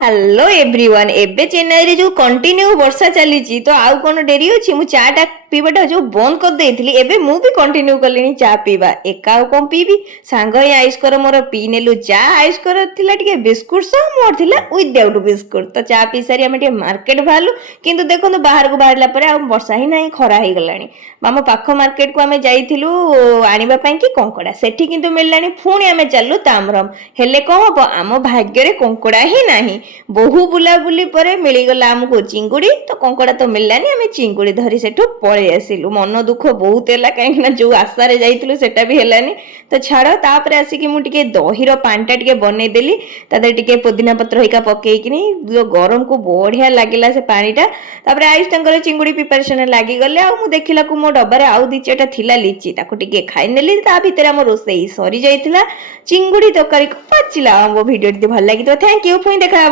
Hello everyone एबे चेन्नई रे जो कंटिन्यू वर्षा चली तो आउ कौन डेरी अच्छी मु चाटा पीवाटा जो बंद कर देइथिली एबे मु भी कंटिन्यू कलिनी चा पीवा एका आउ कौन पीबी सांग ही आइस कर मोर पी नेलु चा आइस कर थिला टिके बिस्कुट सह मोर थिला विदाउट बिस्कुट तो चा पी सारी आमे टिके मार्केट बाहरलु किंतु देखो बाहर को बाहरला परे आ वर्षा ही नहीं खरा ही गलानी आम पाख मार्केट को आमे जाइथिलु आनिबा पई कि कंकड़ा सेठी किंतु मिललानी पुणी आमे चललु तामरम हेले कौन हम आम भाग्य रे कंकड़ा ही नहीं बहु बुलाबुली पर मिलगला आमको चिंगुड़ी तो कंकड़ा तो मिललानी आम चिंगुड़ी धरी सेठू पलि आसिलु मन दुख बहुत है कहीं जो आशारे जाइलु सेटा भी हेलानी तो छाड़ तापर आसिक मुझे दहीर पानीटा टिके बनईदेली टे पुदीना पत्र हिका पकईकिनी जो गरम को बढ़िया लगिला से पानीटा तापर आयुष तंकर चिंगुड़ी प्रिपरेशन लगिगले आ देखला मो डबारे आउ दी चारटा थिला लिची ताको टिके खाईनेली ता भितर आम रोसई सरी जाइतिला चिंगुड़ी तरकारी पाचिला। वीडियो भल लगी थैंक यू पुणी देखा।